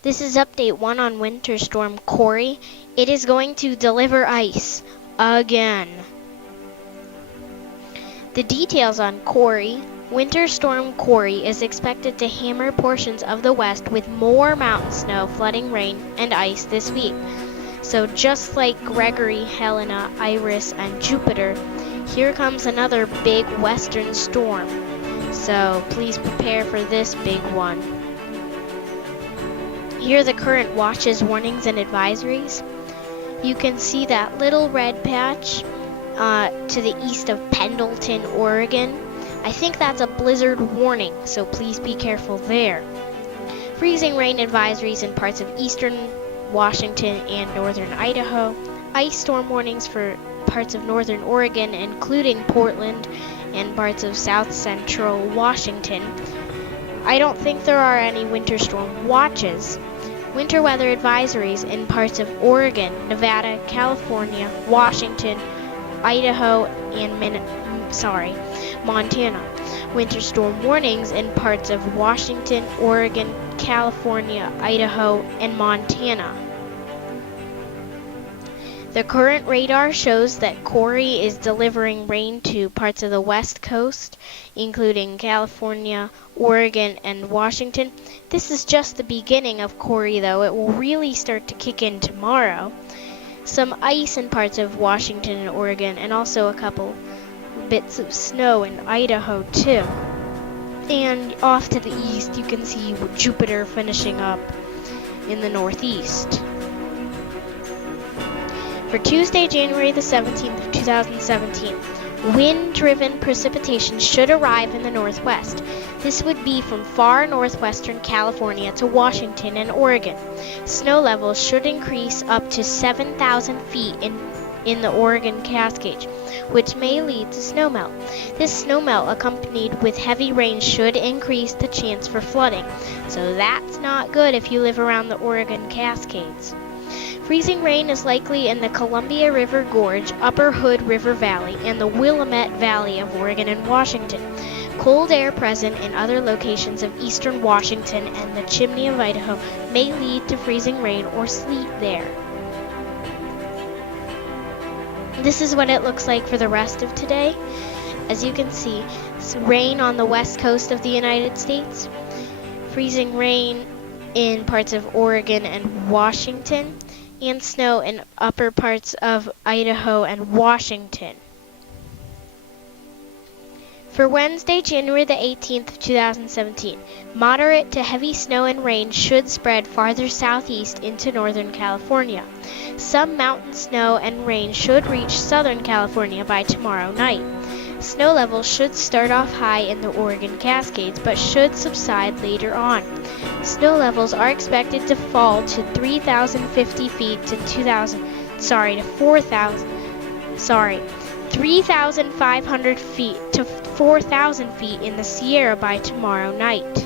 This is update 1 on Winter Storm Kori. It is going to deliver ice again. The details on Kori. Winter Storm Kori is expected to hammer portions of the west with more mountain snow, flooding, rain, and ice this week. So just like Gregory, Helena, Iris, and Jupiter, here comes another big western storm. So please prepare for this big one. Here are the current watches, warnings, and advisories. You can see that little red patch to the east of Pendleton, Oregon. I think that's a blizzard warning, so please be careful there. Freezing rain advisories in parts of eastern Washington and northern Idaho. Ice storm warnings for parts of northern Oregon, including Portland and parts of south central Washington. I don't think there are any winter storm watches. Winter weather advisories in parts of Oregon, Nevada, California, Washington, Idaho, and Montana. Winter storm warnings in parts of Washington, Oregon, California, Idaho, and Montana. The current radar shows that Kori is delivering rain to parts of the west coast, including California, Oregon, and Washington. This is just the beginning of Kori, though. It will really start to kick in tomorrow. Some ice in parts of Washington and Oregon, and also a couple bits of snow in Idaho, too. And off to the east, you can see Jupiter finishing up in the northeast. For Tuesday, January the 17th of 2017, wind-driven precipitation should arrive in the northwest. This would be from far northwestern California to Washington and Oregon. Snow levels should increase up to 7,000 feet in the Oregon Cascades, which may lead to snowmelt. This snowmelt, accompanied with heavy rain, should increase the chance for flooding. So that's not good if you live around the Oregon Cascades. Freezing rain is likely in the Columbia River Gorge, Upper Hood River Valley, and the Willamette Valley of Oregon and Washington. Cold air present in other locations of eastern Washington and the Chimney of Idaho may lead to freezing rain or sleet there. This is what it looks like for the rest of today. As you can see, rain on the west coast of the United States, freezing rain in parts of Oregon and Washington, and snow in upper parts of Idaho and Washington. For Wednesday, January the 18th, 2017, moderate to heavy snow and rain should spread farther southeast into northern California. Some mountain snow and rain should reach southern California by tomorrow night. Snow levels should start off high in the Oregon Cascades, but should subside later on. Snow levels are expected to fall to 3,050 feet to 3,500 feet to 4,000 feet in the Sierra by tomorrow night.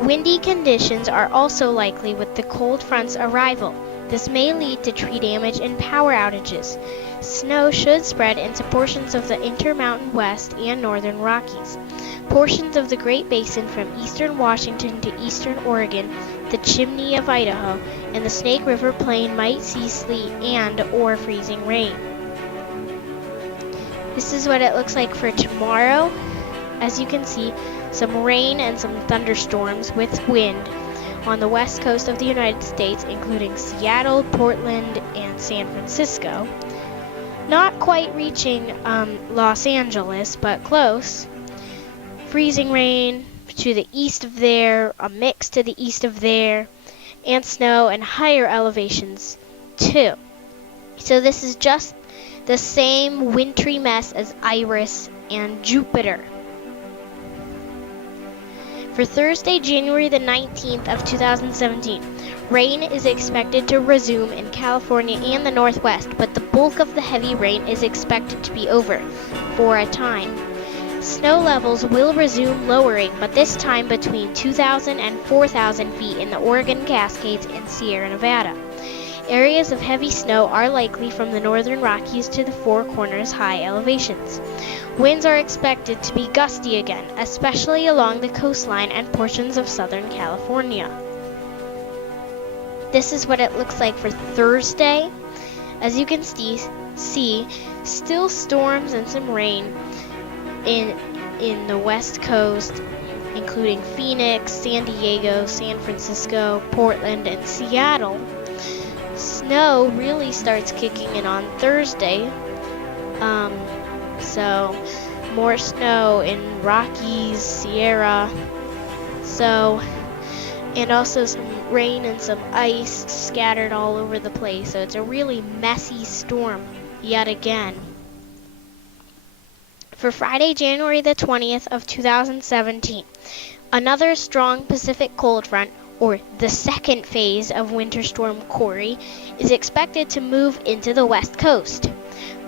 Windy conditions are also likely with the cold front's arrival. This may lead to tree damage and power outages. Snow should spread into portions of the Intermountain West and Northern Rockies. Portions of the Great Basin from eastern Washington to eastern Oregon, the Chimney of Idaho, and the Snake River Plain might see sleet and/or freezing rain. This is what it looks like for tomorrow. As you can see, some rain and some thunderstorms with wind on the west coast of the United States, including Seattle, Portland, and San Francisco. Not quite reaching Los Angeles, but close. Freezing rain to the east of there, a mix to the east of there, and snow and higher elevations too. So this is just the same wintry mess as Iris and Jupiter. For Thursday, January the 19th of 2017, rain is expected to resume in California and the Northwest, but the bulk of the heavy rain is expected to be over for a time. Snow levels will resume lowering, but this time between 2,000 and 4,000 feet in the Oregon Cascades and Sierra Nevada. Areas of heavy snow are likely from the northern Rockies to the Four Corners high elevations. Winds are expected to be gusty again, especially along the coastline and portions of Southern California. This is what it looks like for Thursday. As you can see, still storms and some rain in the West Coast, including Phoenix, San Diego, San Francisco, Portland, and Seattle. Snow really starts kicking in on Thursday. So more snow in Rockies, Sierra. And also some rain and some ice scattered all over the place. So it's a really messy storm yet again. For Friday, January the 20th of 2017, another strong Pacific cold front, or the second phase of Winter Storm Kori, is expected to move into the west coast.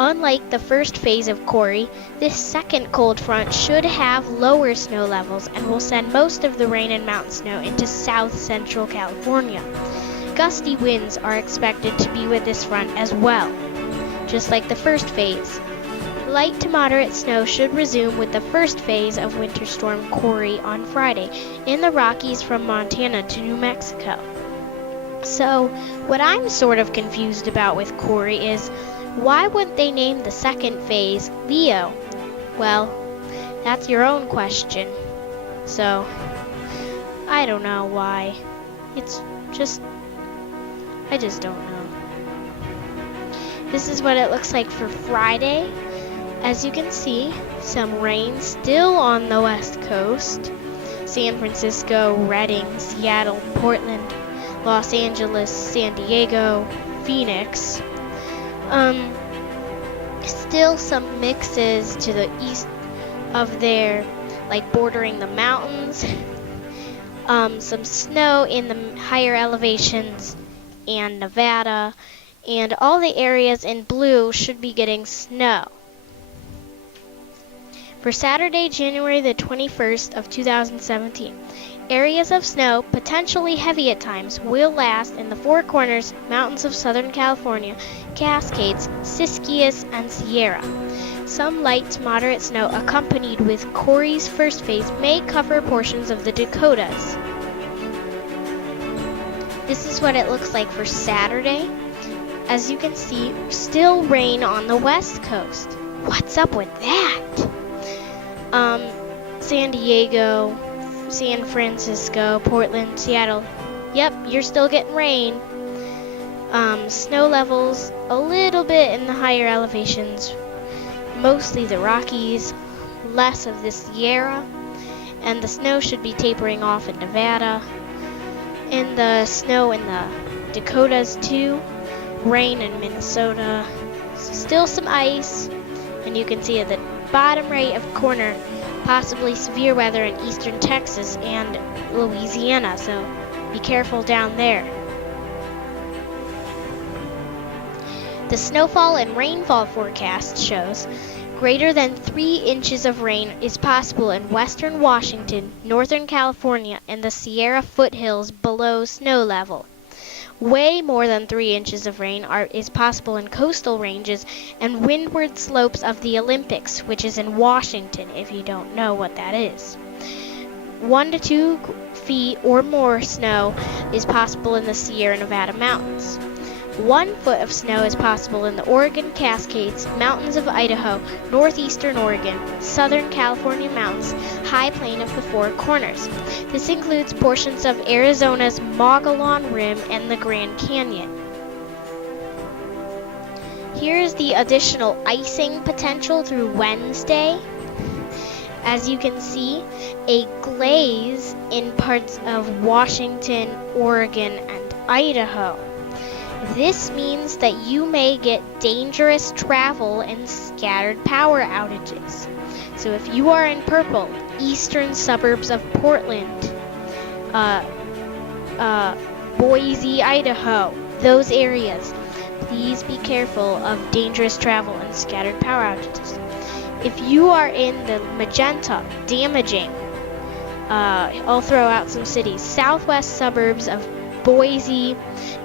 Unlike the first phase of Kori, this second cold front should have lower snow levels and will send most of the rain and mountain snow into south central California. Gusty winds are expected to be with this front as well, just like the first phase. Light to moderate snow should resume with the first phase of Winter Storm Kori on Friday in the Rockies from Montana to New Mexico. So, what I'm sort of confused about with Kori is, why wouldn't they name the second phase Leo? Well, that's your own question. So, I don't know why. I just don't know. This is what it looks like for Friday. As you can see, some rain still on the west coast. San Francisco, Redding, Seattle, Portland, Los Angeles, San Diego, Phoenix. Still some mixes to the east of there, like bordering the mountains. Some snow in the higher elevations and Nevada, and all the areas in blue should be getting snow. For Saturday, January the 21st of 2017, areas of snow, potentially heavy at times, will last in the Four Corners, mountains of Southern California, Cascades, Siskiyous, and Sierra. Some light to moderate snow accompanied with Kori's first phase may cover portions of the Dakotas. This is what it looks like for Saturday. As you can see, still rain on the west coast. What's up with that? San Diego, San Francisco, Portland, Seattle. Yep, you're still getting rain. Snow levels a little bit in the higher elevations, mostly the Rockies, less of the Sierra, and the snow should be tapering off in Nevada. And the snow in the Dakotas too. Rain in Minnesota. Still some ice, and you can see at the bottom right of corner, possibly severe weather in eastern Texas and Louisiana, so be careful down there. The snowfall and rainfall forecast shows greater than 3 inches of rain is possible in western Washington, northern California, and the Sierra foothills below snow level. Way more than 3 inches of rain is possible in coastal ranges and windward slopes of the Olympics, which is in Washington, if you don't know what that is. 1 to 2 feet or more snow is possible in the Sierra Nevada mountains. 1 foot of snow is possible in the Oregon Cascades, mountains of Idaho, northeastern Oregon, southern California mountains, high plain of the Four Corners. This includes portions of Arizona's Mogollon Rim and the Grand Canyon. Here's the additional icing potential through Wednesday. As you can see, a glaze in parts of Washington, Oregon, and Idaho. This means that you may get dangerous travel and scattered power outages. So if you are in purple, eastern suburbs of Portland, Boise, Idaho, those areas, please be careful of dangerous travel and scattered power outages. If you are in the magenta, damaging, I'll throw out some cities, southwest suburbs of Boise,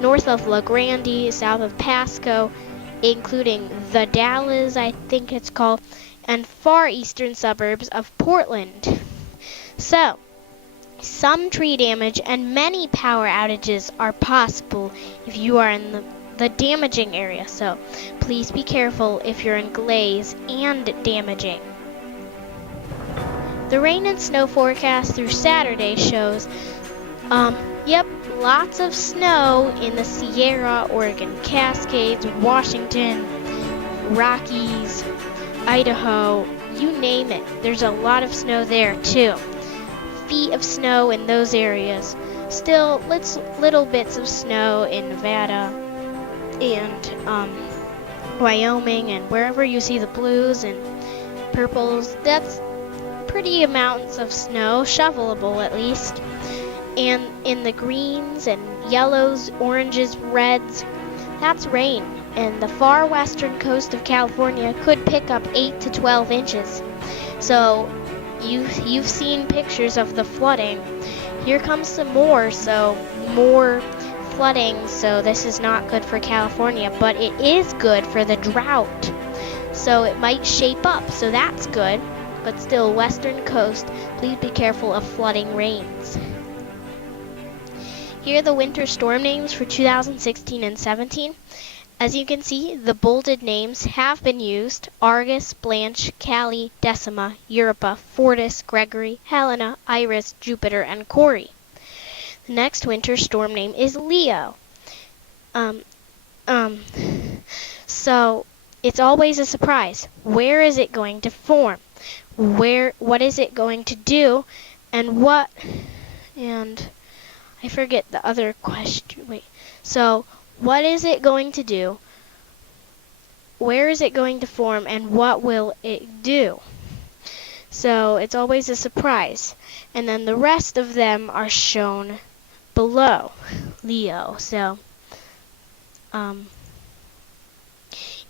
north of La Grande, south of Pasco, including the Dalles, I think it's called, and far eastern suburbs of Portland. So, some tree damage and many power outages are possible if you are in the damaging area, so please be careful if you're in glaze and damaging. The rain and snow forecast through Saturday shows, lots of snow in the Sierra, Oregon Cascades, Washington, Rockies, Idaho, you name it. There's a lot of snow there too. Feet of snow in those areas. Still, little bits of snow in Nevada and Wyoming and wherever you see the blues and purples. That's pretty amounts of snow, shovelable at least. And in the greens and yellows, oranges, reds, that's rain. And the far western coast of California could pick up 8 to 12 inches. So you've seen pictures of the flooding. Here comes some more, so more flooding. So this is not good for California, but it is good for the drought. So it might shape up, so that's good. But still, western coast, please be careful of flooding rains. Here are the winter storm names for 2016 and 17. As you can see, the bolded names have been used: Argus, Blanche, Callie, Decima, Europa, Fortis, Gregory, Helena, Iris, Jupiter, and Kori. The next winter storm name is Leo. So it's always a surprise. Where is it going to form? What is it going to do? And I forget the other question. So what is it going to do? Where is it going to form? And what will it do? So it's always a surprise. And then the rest of them are shown below Leo. So,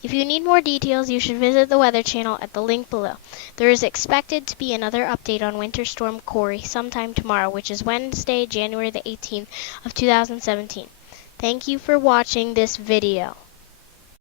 if you need more details, you should visit the Weather Channel at the link below. There is expected to be another update on Winter Storm Kori sometime tomorrow, which is Wednesday, January the 18th of 2017. Thank you for watching this video.